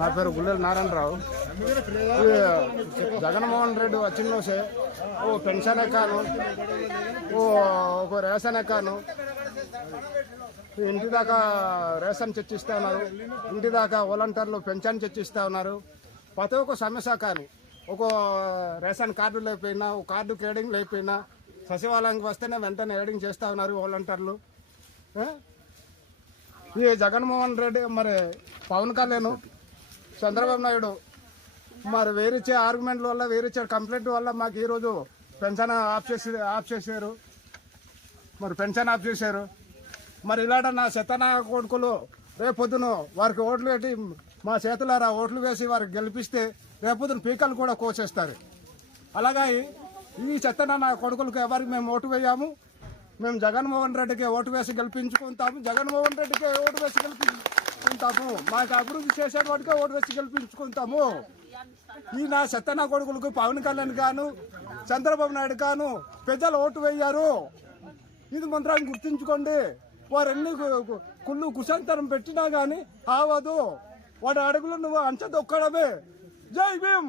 నా పేరు గుల్లెల నారాయణరావు. జగన్మోహన్ రెడ్డి వచ్చిన సే ఓ పెన్షన్ ఎక్కాను ఓ ఒక రేషన్ ఎక్కాను ఇంటి దాకా రేషన్ చర్చిస్తా ఉన్నారు. ఇంటి దాకా వాలంటీర్లు పెన్షన్ చర్చిస్తా ఉన్నారు. ప్రతి ఒక్క సమస్య కానీ ఒక రేషన్ కార్డు లేకపోయినా ఒక కార్డు కేడింగ్ లేకపోయినా సచివాలయానికి వస్తేనే వెంటనే ఏడింగ్ చేస్తూ ఉన్నారు వాలంటీర్లు. ఈ జగన్మోహన్ రెడ్డి మరి పవన్ కళ్యాణ్ చంద్రబాబు నాయుడు. మరి వేరిచ్చే ఆర్గ్యుమెంట్ల వల్ల వేరిచ్చే కంప్లైంట్ వల్ల మాకు ఈరోజు పెన్షన్ ఆఫ్ చేసి ఆఫ్ చేశారు. మరి పెన్షన్ ఆఫ్ చేశారు. మరి ఇలాంటి నా శతన కొడుకులు రేపొద్దున వారికి ఓట్లు పెట్టి మా చేతులారా ఓట్లు వేసి వారికి గెలిపిస్తే రేపొద్దున పీకలు కూడా కోసేస్తారు. అలాగే ఈ- ఈ చెత్తన నా కొడుకులకు ఎవరికి మేము ఓటు వేయాము? మేము జగన్మోహన్ రెడ్డికి ఓటు వేసి గెలిపించుకుంటాము. జగన్మోహన్ రెడ్డికి ఓటు వేసి గెలిపించుకుంటాము. మాకు అభివృద్ధి చేసే వాటికే ఓటు వేసి గెలిపించుకుంటాము. ఈ నా చెత్తన కొడుకులకు పవన్ కళ్యాణ్ గాను చంద్రబాబు నాయుడు గాను ప్రజలు ఓటు వేయారు. ఇది మంత్రాన్ని గుర్తుంచుకోండి. వారన్నీ కుళ్ళు కుశాంతరం పెట్టినా కానీ ఆవదు. వాడి అడుగులు నువ్వు అంచ దొక్కడమే జై భీమ్!